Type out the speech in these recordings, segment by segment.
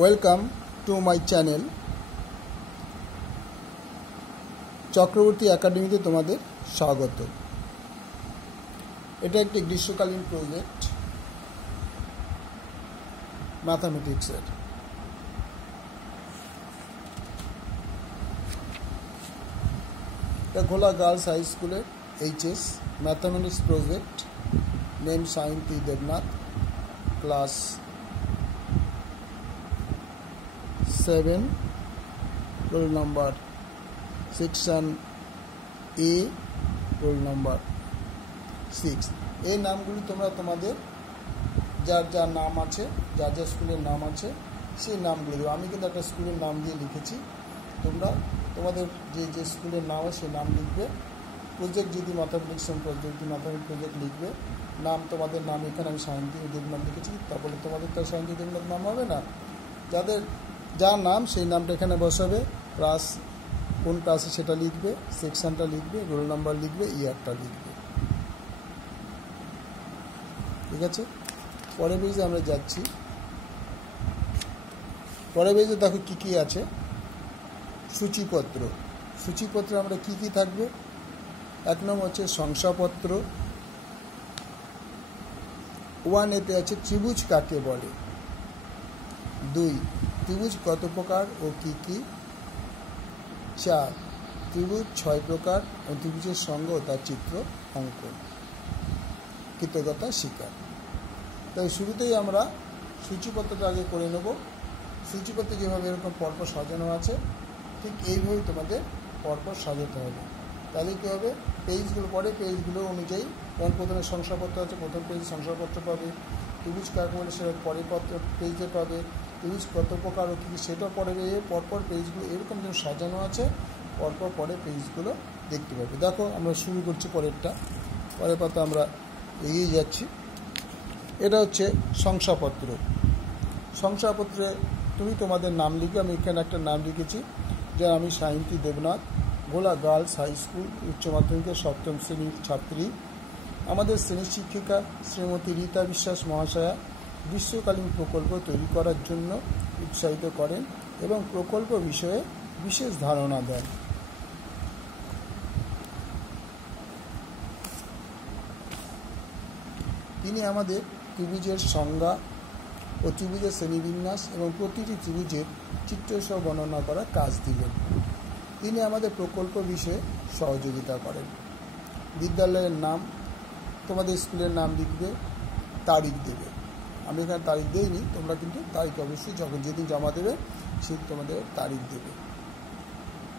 Welcome to my channel Chakraborty একাডেমিতে তোমাদের স্বাগত। এটা একটি গ্রীষ্মকালীন প্রজেক্ট ম্যাথামেটিক্সের। এটা ঘোলা গার্লস হাই স্কুলের HS mathematics project, name Sayanti Debnath, class 7, roll number section A, roll number 6। এই নামগুলি তোমরা তোমাদের যার যার নাম আছে, যার যার স্কুলের নাম আছে সেই নামগুলি দেবো। আমি কিন্তু একটা স্কুলের নাম দিয়ে লিখেছি, তোমরা তোমাদের যে যে স্কুলের নাম আছে সেই নাম লিখবে। প্রজেক্ট যদি ম্যাথামেটিক্স প্রজেক্ট লিখবে, নাম তোমাদের নাম এখানে আমি সায়ন্তী দেবনাথ লিখেছি, তারপরে তোমাদের তো সায়ন্তী দেবনাথ নাম হবে না, যাদের যার নাম সেই নামটা এখানে বসাবে, ক্লাস কোন ক্লাসে সেটা লিখবে, সেকশনটা লিখবে, রোল নাম্বার লিখবে, ইয়ারটা লিখবে। ঠিক আছে, পরের পেজে আমরা যাচ্ছি। পরের পেজে দেখো কী কী আছে। সূচিপত্র আমরা কি কি থাকবে। 1 নম্বর হচ্ছে শংসাপত্র। 1 এতে আছে ত্রিভুজ কাকে বলে। 2 ত্রিভুজ কত প্রকার ও কি কি। 4 ত্রিভুজ 6 প্রকার ও ত্রিভুজের সঙ্গ ও তার চিত্র অঙ্কন, কৃতজ্ঞতা স্বীকার। তাই শুরুতেই আমরা সূচিপত্রটা আগে করে নেব। সূচিপত্রে যেভাবে এরকম পরপর সাজানো আছে ঠিক এইভাবেই তোমাদের পরপর সাজাতে হবে। তাহলে কী হবে, পেজগুলো অনুযায়ী, যেমন প্রথমে শংসাপত্র আছে, প্রথম পেজে শংসাপত্র পাবে। ত্রিভুজ কাকে বলে সেটা পরের পেজে পাবে। ত্রিভুজ কত প্রকার ও কী সেটা পরপর পেজগুলো এরকম যেন সাজানো আছে, পরপর পরের পেজগুলো দেখতে পাবে। দেখো আমরা শুরু করছি পরের পাতা আমরা এগিয়ে যাচ্ছি। এটা হচ্ছে শংসাপত্রে তুমি তোমাদের নাম লিখবে। আমি এখানে একটা নাম লিখেছি, যে আমি সায়ন্তী দেবনাথ, গোলা গার্লস হাই স্কুল উচ্চ মাধ্যমিকের 7ম শ্রেণীর ছাত্রী। আমাদের শ্রেণী শিক্ষিকা শ্রীমতী রীতা বিশ্বাস মহাশয়া গ্রীষ্মকালীন প্রকল্প তৈরি করার জন্য উৎসাহিত করেন এবং প্রকল্প বিষয়ে বিশেষ ধারণা দেন। তিনি আমাদের ত্রিভুজের সংজ্ঞা ও ত্রিভুজের শ্রেণীবিন্যাস এবং প্রতিটি ত্রিভুজের চিত্রসহ বর্ণনা করার কাজ দিলেন। তিনি আমাদের প্রকল্প বিষয়ে সহযোগিতা করেন। বিদ্যালয়ের নাম, তোমাদের স্কুলের নাম লিখবে, তারিখ দেবে। আমি এখানে তারিখ দেইনি, তোমরা কিন্তু তারিখ অবশ্যই যখন যেদিন জমা দেবে সেই তোমাদের তারিখ দেবে।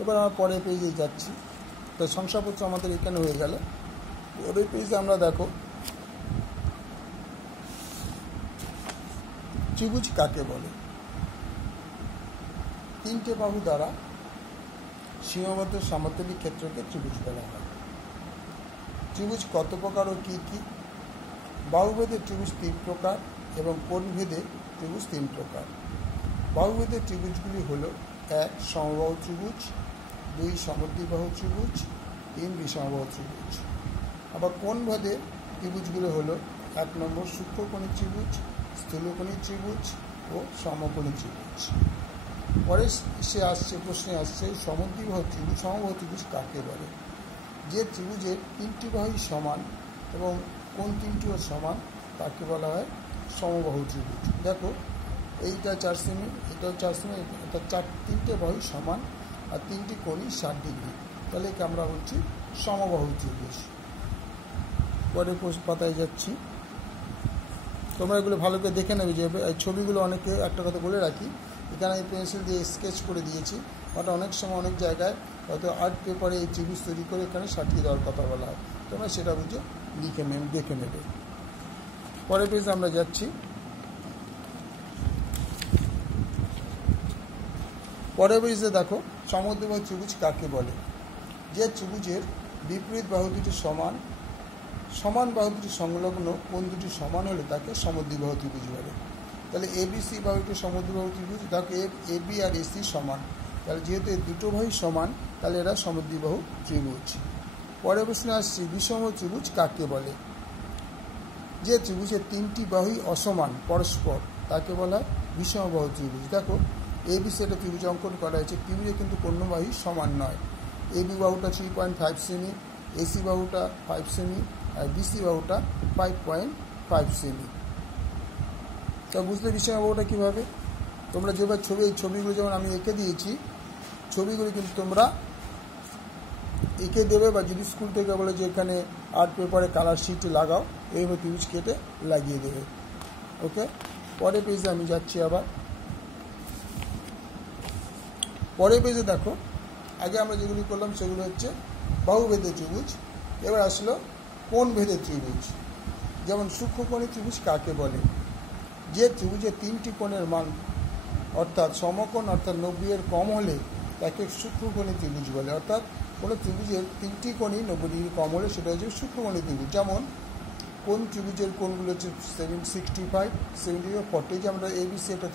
এবার আমরা পরের পেজে যাচ্ছি। তো শংসাপত্র আমাদের এখানে হয়ে গেল। পরের পেজে আমরা দেখো ত্রিভুজ কাকে বলে। 3টে বাহু দ্বারা সীমাবদ্ধ সমতলী ক্ষেত্রকে ত্রিভুজ বলা হয়। ত্রিভুজ কত প্রকার ও কী কী। বাহুভেদে ত্রিভুজ 3 প্রকার এবং কোণভেদে ত্রিভুজ 3 প্রকার। বাহুভেদের ত্রিভুজগুলি হল 1 সমবাহু ত্রিভুজ, 2 সমদ্বিবাহু ত্রিভুজ, 3 বিষমবাহু ত্রিভুজ। আবার কোণভেদে ত্রিভুজগুলো হলো 1 নম্বর সূক্ষ্মকোণী ত্রিভুজ, স্থূলকোণী ত্রিভুজ ও সমকোণী ত্রিভুজ। পরে প্রশ্নে আসছে সমদ্বিবাহু ত্রিভুজ কাকে বলে। যে ত্রিভুজের 3টি বাহুই সমান এবং কোণ 3টিও সমান তাকে বলা হয় সমবাহু ত্রিভুজ। দেখো এইটা 4 সেমি, এটাও 4 সেমি, এটা 3টে বাহুই সমান আর 3টি কোণই 60 ডিগ্রি, তাহলে একে আমরা বলছি সমবাহু ত্রিভুজ। পরে পাতায় যাচ্ছি। তোমরা এগুলো ভালো করে দেখে নেবে। যে ছবিগুলো অনেকে একটা কথা বলে রাখি, এখানে আমি পেন্সিল দিয়ে স্কেচ করে দিয়েছি, ওটা অনেক সময় অনেক জায়গায় হয়তো আর্ট পেপারে এই ত্রিভুজ তৈরি করে এখানে সাটিয়ে দেওয়ার কথা বলা হয়, তোমরা সেটা বুঝে দেখে নেবে। পরের পেজে আমরা যাচ্ছি। পরের পেজে দেখো সমদ্বিবাহু ত্রিভুজ কাকে বলে। যে ত্রিভুজের বিপরীত বাহু দুটি সমান বাহু দুটি সংলগ্ন কোণ দুটি সমান হলে তাকে সমদ্বিবাহু ত্রিভুজ বলে। তাহলে এবিসি বাহুটি সমদ্বিবাহু ত্রিভুজ। দেখো এবি আর এসি সমান, তাহলে যেহেতু এই দুটো বাহুই সমান তাহলে এরা সমদ্বিবাহু ত্রিভুজ। পরের প্রশ্নে আসছি বিষমবাহু ত্রিভুজ কাকে বলে। যে ত্রিভুজের 3টি বাহুই অসমান পরস্পর তাকে বলা হয় বিষমবাহু ত্রিভুজ। দেখো এবিসি একটা ত্রিভুজ অঙ্কন করা হয়েছে, ত্রিভুজে কিন্তু কোনো বাহুই সমান নয়। এবি বাহুটা 3.5 সেমি, এসি বাহুটা 5 সেমি, আর বিসি বাহুটা 5.5 সেমি। তা বুঝলে বিষমবাহুটা কীভাবে? তোমরা যেভাবে এই ছবিগুলো যেমন আমি এঁকে দিয়েছি, ছবিগুলো কিন্তু তোমরা এঁকে দেবে, বা যদি স্কুল থেকে বলে যে এখানে আর্ট পেপারে কালার শিট লাগাও, এইভাবে ত্রিভুজ কেটে লাগিয়ে দেবে। ওকে, পরের পেজে আমি যাচ্ছি। আবার পরের পেজে দেখো, আগে আমরা যেগুলি করলাম সেগুলো হচ্ছে বাহুভেদে ত্রিভুজ। এবার আসলো কোণভেদে ত্রিভুজ। যেমন সূক্ষ্মকোণী ত্রিভুজ কাকে বলে? যে ত্রিভুজের 3টি কোণের মান অর্থাৎ সমকোণ অর্থাৎ 90 কম হলে তাকে সূক্ষ্মকোণী ত্রিভুজ বলে। অর্থাৎ কোনো ত্রিভুজের 3টি কোণই 90 ডিগ্রি কম হলে সেটা হচ্ছে সূক্ষ্মকোণী ত্রিভুজ। যেমন কোন ত্রিভুজের কোণগুলো হচ্ছে 765, 70, 40। যে আমরা এবিসি একটা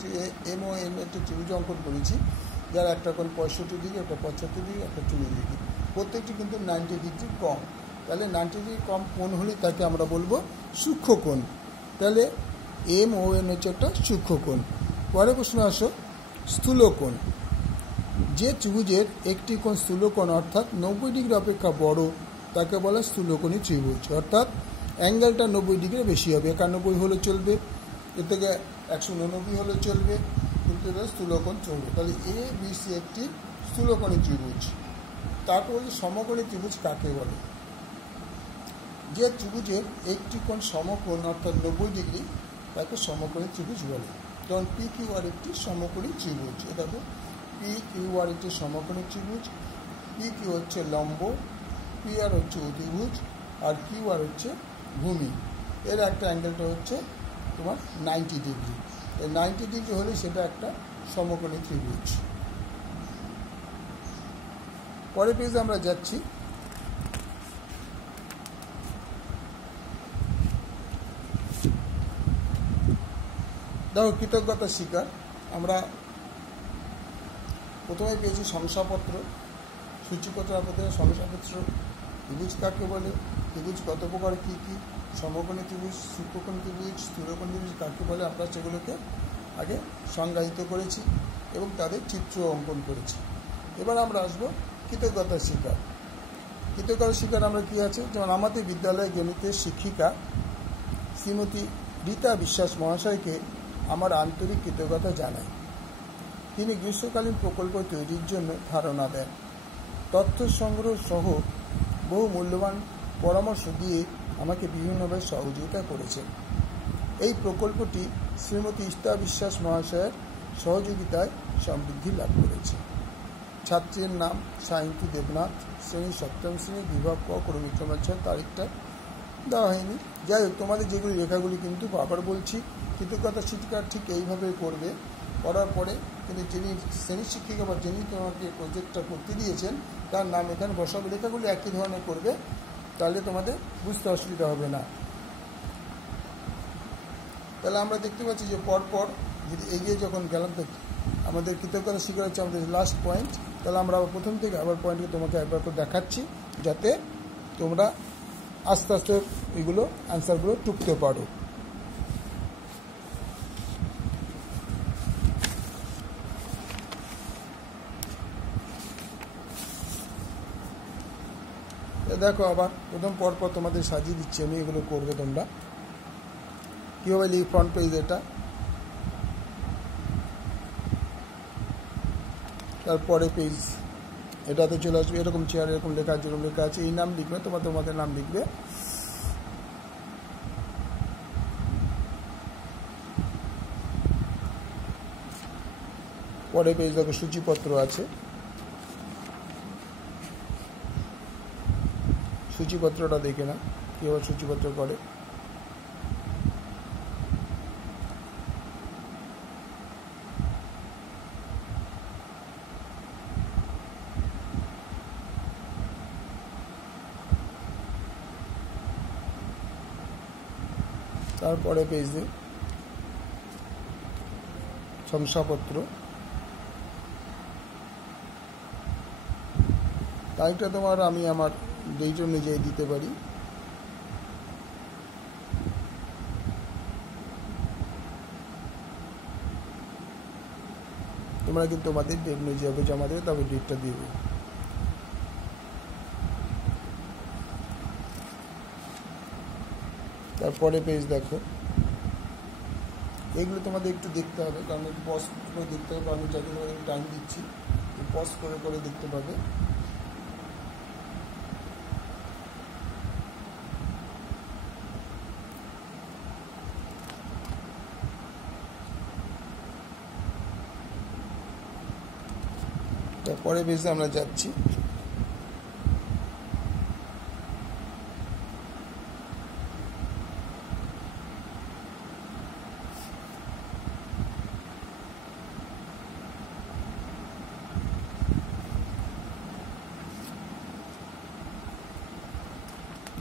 এমওএন একটা ত্রিভুজ অঙ্কন করেছি, যার একটা কোণ 65 ডিগ্রি, একটা 75 ডিগ্রি, একটা 40 ডিগ্রি, প্রত্যেকটি কিন্তু 90 ডিগ্রি কম। তাহলে 90 ডিগ্রি কম কোণ হলেই তাকে আমরা বলবো সূক্ষ্মকোণ। তাহলে এমওএন হচ্ছে একটা সূক্ষ্মকোণ। পরে প্রশ্ন আসো স্থূলকোণ। যে ত্রিভুজের একটি কোণ স্থূলকোণ অর্থাৎ 90 ডিগ্রি অপেক্ষা বড় তাকে বলা স্থূলকোণী ত্রিভুজ। অর্থাৎ অ্যাঙ্গেলটা 90 ডিগ্রি বেশি হবে, 91 হলে চলবে, এর থেকে 189 হলে চলবে, কিন্তু এটা স্থূলকোণ চলবে। তাহলে এ বি সি একটি স্থূলকোণী ত্রিভুজ। তারপর হচ্ছে সমকোণী ত্রিভুজ কাকে বলে? যে ত্রিভুজের একটি কোণ সমকোণ অর্থাৎ 90 ডিগ্রি তাকে সমকোণী ত্রিভুজ বলে। যেমন পি কিউ আর একটি সমকোণী ত্রিভুজ। এটা দেখো, পি কিউ আর একটি সমকোণী ত্রিভুজ। পি কিউ হচ্ছে লম্ব, পি আর হচ্ছে অতিভুজ, আর কিউ আর হচ্ছে ভূমি। এর একটা অ্যাঙ্গেলটা হচ্ছে তোমার 90 ডিগ্রি। এই 90 ডিগ্রি হলে সেটা একটা সমকোণী ত্রিভুজ। পরের পেজে আমরা যাচ্ছি। দেখো কৃতজ্ঞতা স্বীকার। আমরা প্রথমে পেয়েছি শংসাপত্র, সূচিপত্র, আপনাদের শংসাপত্র। ত্রিভুজ কাকে বলে, ত্রিভুজ কত প্রকার, কী কী, সমকোণী ত্রিভুজ, সূক্ষ্মকোণী ত্রিভুজ, স্থূলকোণী ত্রিভুজ কাকে বলে আমরা সেগুলোকে আগে সংজ্ঞায়িত করেছি এবং তাদের চিত্র অঙ্কন করেছি। এবার আমরা আসবো কৃতজ্ঞতা স্বীকার। কৃতজ্ঞতা স্বীকার আমরা কী আছে, যেমন আমাদের বিদ্যালয়ে গণিতের শিক্ষিকা শ্রীমতী রীতা বিশ্বাস মহাশয়কে আমার আন্তরিক কৃতজ্ঞতা জানাই। তিনি গ্রীষ্মকালীন প্রকল্প তৈরির জন্য ধারণা দেন, তথ্য সংগ্রহ সহ বহু মূল্যবান পরামর্শ দিয়ে আমাকে বিভিন্নভাবে সহযোগিতা করেছেন। এই প্রকল্পটি শ্রীমতী ইস্তা বিশ্বাস মহাশয়ের সহযোগিতায় সমৃদ্ধি লাভ করেছে। ছাত্রীর নাম সায়ন্তী দেবনাথ, শ্রেণী 7ম শ্রেণী, বিভাগ ক, ক্রমিক ক্রমাচ্ছয়। তারিখটা দেওয়া হয়নি। যাই হোক, তোমাদের যেগুলি লেখাগুলি কিন্তু আবার বলছি, কৃতজ্ঞতা স্বীকার ঠিক এইভাবে করবে। করার পরে কিন্তু যিনি শ্রেণী শিক্ষিকা বা যিনি তোমাকে প্রজেক্টটা করতে দিয়েছেন তার নাম এখানে বসাবে। লেখাগুলি একই ধরনের করবে, তাহলে তোমাদের বুঝতে অসুবিধা হবে না। তাহলে আমরা দেখতে পাচ্ছি যে পরপর যদি এগিয়ে যখন গেলাম, তো আমাদের কৃতজ্ঞতা স্বীকার হচ্ছে আমাদের লাস্ট পয়েন্ট। তাহলে আমরা আবার প্রথম থেকে আবার পয়েন্টকে তোমাকে একবার করে দেখাচ্ছি, যাতে তোমরা আস্তে আস্তে এগুলো অ্যান্সারগুলো টুকতে পারো। দেখো আবার প্রথম পরপর তোমাদের সাজিয়ে দিচ্ছি আমি, এগুলো করবে তোমরা। কীভাবে লিখ ফ্রন্ট পেজ, এটা তারপরে পেজ এটাতে চলে আসবে। এরকম চেয়ার এরকম লেখা, যেরকম লেখা আছে এই নাম লিখবে, তোমাদের নাম লিখবে। পরে পেজ দেখো সূচিপত্র আছে, সূচিপত্রটা দেখে না কীভাবে সূচিপত্র করে। তারপরে পেজে শংসাপত্র, তারিখটা তোমার আমি আমার যেইটা নিজেই দিতে পারি। তোমরা কিন্তু তোমাদের ডেট নিয়ে যাবে, জমা দেবে, তবে ডেটটা দেবে। তারপরে পেজ দেখো, এগুলো তোমাদের একটু দেখতে হবে, কারণ একটু পজ করে দেখতে হবে। আমি যাকে তোমাদের টাইম দিচ্ছি, পজ করে করে দেখতে পাবে। তারপরে পেজে আমরা যাচ্ছি।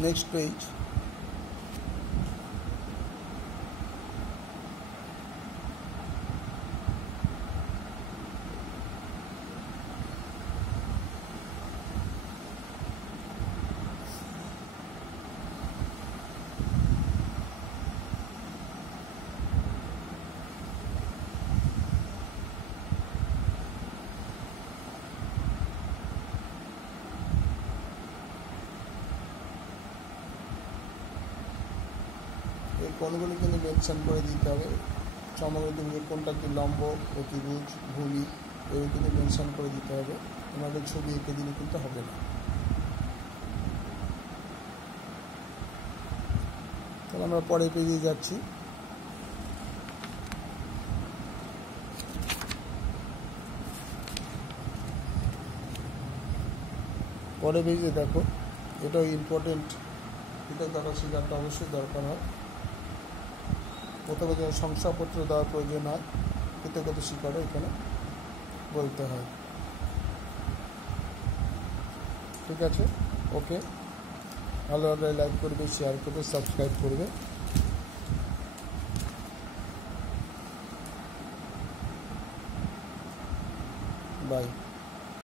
নেক্সট পেজ, এই কোণগুলো কিন্তু মেনশন করে দিতে হবে। সমগ্র দিকে কোনটা কি লম্ব, অতিভুজ, ভূমি, এগুলো কিন্তু মেনশন করে দিতে হবে। আমাদের ছবি এঁকে দিলে কিন্তু হবে না। তাহলে আমরা পরে পেজে যাচ্ছি। পরে পেজে দেখো, এটাও ইম্পর্টেন্ট, কৃতজ্ঞতা স্বীকারটা অবশ্যই দরকার হয়। প্রথমে যে শংসাপত্র দেওয়ার প্রয়োজন হয়, কৃতজ্ঞতা স্বীকারও এখানে বলতে হয়। ঠিক আছে, ওকে। ভালো লাগলে লাইক করবে, শেয়ার করবে, সাবস্ক্রাইব করবে। বাই।